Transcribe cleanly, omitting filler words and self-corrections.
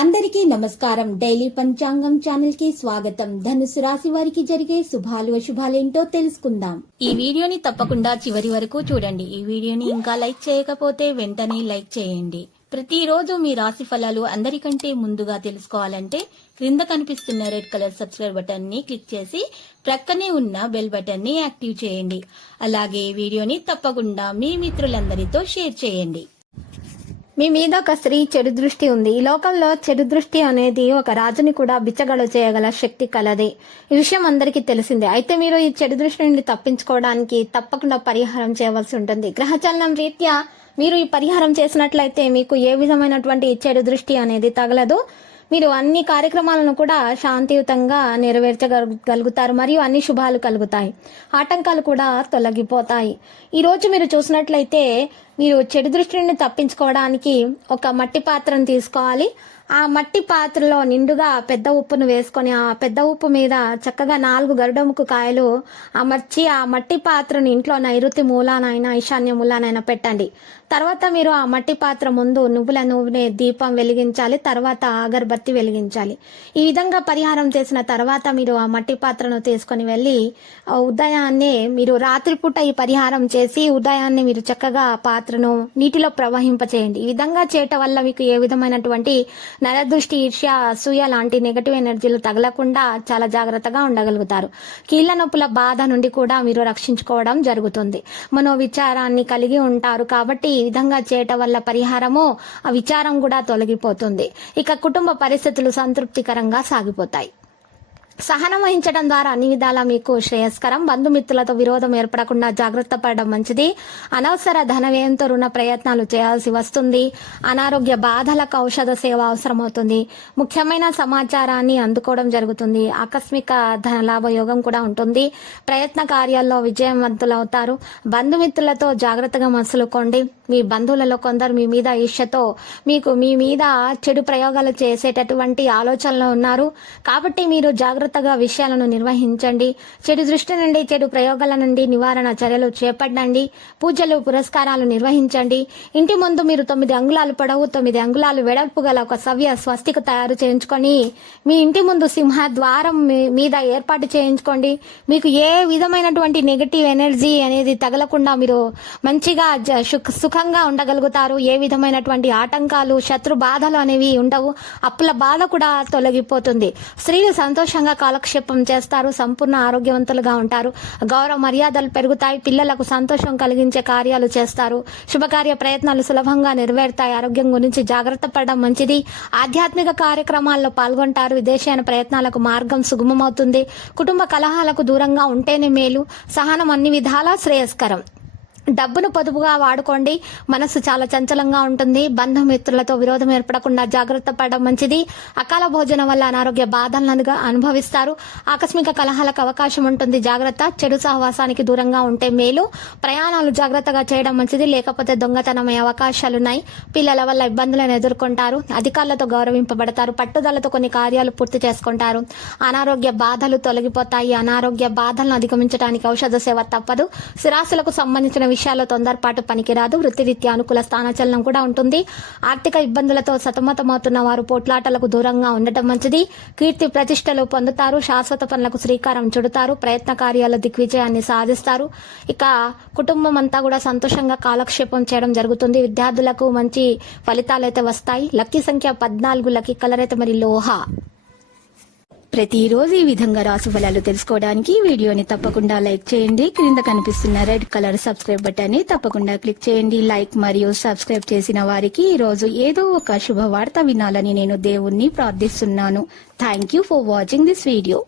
అందరికీ నమస్కారం. డైలీ పంచాంగం ఛానల్ కి స్వాగతం. ధనుసు రాశి వారికి జరిగే శుభాలు అశుభాలేంటో తెలుసుకుందాం. ఈ వీడియోని తప్పకుండా చివరి వరకు చూడండి. ఈ వీడియోని ఇంకా లైక్ చేయకపోతే వెంటనే లైక్ చేయండి. ప్రతిరోజు మీ రాశి ఫలాలు అందరికంటే ముందుగా తెలుసుకోవాలంటే క్రింద కనిపిస్తున్న రెడ్ కలర్ సబ్స్క్రైబ్ బటన్ ని క్లిక్ చేసి ప్రక్కనే ఉన్న బెల్ బటన్ ని యాక్టివ్ చేయండి. అలాగే వీడియోని తప్పకుండా మీ మిత్రులందరితో షేర్ చేయండి. మీ మీద ఒక స్త్రీ చెడు దృష్టి ఉంది. ఈ లోకంలో చెడు దృష్టి అనేది ఒక రాజుని కూడా బిచ్చగలు చేయగల శక్తి కలది. ఈ విషయం అందరికీ తెలిసిందే. అయితే మీరు ఈ చెడు దృష్టి నుండి తప్పించుకోవడానికి తప్పకుండా పరిహారం చేయవలసి ఉంటుంది. గ్రహచలనం రీత్యా మీరు ఈ పరిహారం చేసినట్లయితే మీకు ఏ విధమైనటువంటి చెడు దృష్టి అనేది తగలదు. మీరు అన్ని కార్యక్రమాలను కూడా శాంతియుతంగా నెరవేర్చగలుగుతారు మరియు అన్ని శుభాలు కలుగుతాయి. ఆటంకాలు కూడా తొలగిపోతాయి. ఈ రోజు మీరు చూసినట్లయితే మీరు చెడు దృష్టి నుండి తప్పించుకోవడానికి ఒక మట్టి పాత్రను తీసుకోవాలి. ఆ మట్టి పాత్రలో నిండుగా పెద్ద ఉప్పును వేసుకొని ఆ పెద్ద ఉప్పు మీద చక్కగా 4 గరుడముకు కాయలు అమర్చి ఆ మట్టి పాత్రను ఇంట్లో నైరుతి మూలానైనా ఈశాన్య మూలానైనా పెట్టండి. తర్వాత మీరు ఆ మట్టి పాత్ర ముందు నువ్వుల నూనె దీపం వెలిగించాలి. తర్వాత అగరబత్తి వెలిగించాలి. ఈ విధంగా పరిహారం చేసిన తర్వాత మీరు ఆ మట్టి పాత్రను తీసుకొని వెళ్ళి ఉదయాన్నే మీరు రాత్రిపూట ఈ పరిహారం చేసి ఉదయాన్నే మీరు చక్కగా ఆ పాత్రను నీటిలో ప్రవహింపచేయండి. ఈ విధంగా చేయటం వల్ల మీకు ఏ విధమైనటువంటి నరదృష్టి, ఈర్ష్య, అసూయ లాంటి నెగటివ్ ఎనర్జీలు తగలకుండా చాలా జాగ్రత్తగా ఉండగలుగుతారు. కీళ్ల నొప్పుల బాధ నుండి కూడా మీరు రక్షించుకోవడం జరుగుతుంది. మనోవిచారాన్ని కలిగి ఉంటారు కాబట్టి ఈ విధంగా చేయటం వల్ల పరిహారము ఆ విచారం కూడా తొలగిపోతుంది. ఇక కుటుంబ పరిస్థితులు సంతృప్తికరంగా సాగిపోతాయి. సహనం వహించడం ద్వారా అన్ని విధాలా మీకు శ్రేయస్కరం. బంధుమిత్రులతో విరోధం ఏర్పడకుండా జాగ్రత్త పడడం మంచిది. అనవసర ధన వ్యయంతో రుణ ప్రయత్నాలు చేయాల్సి వస్తుంది. అనారోగ్య బాధలకు ఔషధ సేవ అవసరమవుతుంది. ముఖ్యమైన సమాచారాన్ని అందుకోవడం జరుగుతుంది. ఆకస్మిక ధన లాభ యోగం కూడా ఉంటుంది. ప్రయత్న కార్యాల్లో విజయవంతులవుతారు. బంధుమిత్రులతో జాగ్రత్తగా మసులుకోండి. మీ బంధువులలో కొందరు మీ మీద ఈర్ష్యతో మీ మీద చెడు ప్రయోగాలు చేసేటటువంటి ఆలోచనలు ఉన్నారు. కాబట్టి మీరు జాగ్రత్తగా విషయాలను నిర్వహించండి. చెడు దృష్టి నుండి, చెడు ప్రయోగాల నుండి నివారణ చర్యలు చేపట్టండి. పూజలు, పురస్కారాలు నిర్వహించండి. ఇంటి ముందు మీరు 9 అంగుళాలు పొడవు, 9 అంగుళాలు వెడల్పు గల ఒక సవ్య స్వస్తిక తయారు చేయించుకొని మీ ఇంటి ముందు సింహ ద్వారం మీద ఏర్పాటు చేయించుకోండి. మీకు ఏ విధమైనటువంటి నెగటివ్ ఎనర్జీ అనేది తగలకుండా మీరు మంచిగా సుఖంగా ఉండగలుగుతారు. ఏ విధమైనటువంటి ఆటంకాలు, శత్రు బాధలు అనేవి ఉండవు. అప్పుల బాధ కూడా తొలగిపోతుంది. స్త్రీలు సంతోషంగా కాలక్షేపం చేస్తారు. సంపూర్ణ ఆరోగ్యవంతులుగా ఉంటారు. గౌరవ మర్యాదలు పెరుగుతాయి. పిల్లలకు సంతోషం కలిగించే కార్యాలు చేస్తారు. శుభకార్య ప్రయత్నాలు సులభంగా నెరవేరుతాయి. ఆరోగ్యం గురించి జాగ్రత్త పడడం మంచిది. ఆధ్యాత్మిక కార్యక్రమాల్లో పాల్గొంటారు. విదేశీయాన ప్రయత్నాలకు మార్గం సుగమమవుతుంది. కుటుంబ కలహాలకు దూరంగా ఉంటేనే మేలు. సహనం అన్ని విధాలా శ్రేయస్కరం. డబ్బును పొదుపుగా వాడుకోండి. మనసు చాలా చంచలంగా ఉంటుంది. బంధుమిత్రులతో విరోధం ఏర్పడకుండా జాగ్రత్త పడడం మంచిది. అకాల భోజనం వల్ల అనారోగ్య బాధలను అనుభవిస్తారు. ఆకస్మిక కలహాలకు అవకాశం ఉంటుంది. జాగ్రత్త. చెడు సహవాసానికి దూరంగా ఉంటే మేలు. ప్రయాణాలు జాగ్రత్తగా చేయడం మంచిది. లేకపోతే దొంగతనమయ్యే అవకాశాలున్నాయి. పిల్లల వల్ల ఇబ్బందులను ఎదుర్కొంటారు. అధికారులతో గౌరవింపబడతారు. పట్టుదలతో కొన్ని కార్యాలు పూర్తి చేసుకుంటారు. అనారోగ్య బాధలు తొలగిపోతాయి. అనారోగ్య బాధలను అధిగమించడానికి ఔషధ సేవ తప్పదు. స్థిరాస్తులకు సంబంధించిన విషయాల్లో తొందరపాటు పనికిరాదు. వృత్తిరీత్యా అనుకూల స్థానచలనం కూడా ఉంటుంది. ఆర్థిక ఇబ్బందులతో సతమతమవుతున్న వారు పోట్లాటలకు దూరంగా ఉండటం మంచిది. కీర్తి ప్రతిష్టలు పొందుతారు. శాశ్వత పనులకు శ్రీకారం చుడతారు. ప్రయత్న కార్యాల దిగ్విజయాన్ని సాధిస్తారు. ఇక కుటుంబం అంతా కూడా సంతోషంగా కాలక్షేపం చేయడం జరుగుతుంది. విద్యార్థులకు మంచి ఫలితాలు అయితే వస్తాయి. లక్కీ సంఖ్య 14. లక్కీ కలర్ అయితే మరి లోహ. ప్రతిరోజు ఈ విధంగా రాశి ఫలాలు తెలుసుకోవడానికి వీడియోని తప్పకుండా లైక్ చేయండి. క్రింద కనిపిస్తున్న రెడ్ కలర్ సబ్స్క్రైబ్ బటన్ ని తప్పకుండా క్లిక్ చేయండి. లైక్ మరియు సబ్స్క్రైబ్ చేసిన వారికి ఈ రోజు ఏదో ఒక శుభవార్త వినాలని నేను దేవుణ్ణి ప్రార్థిస్తున్నాను. Thank you for watching this video.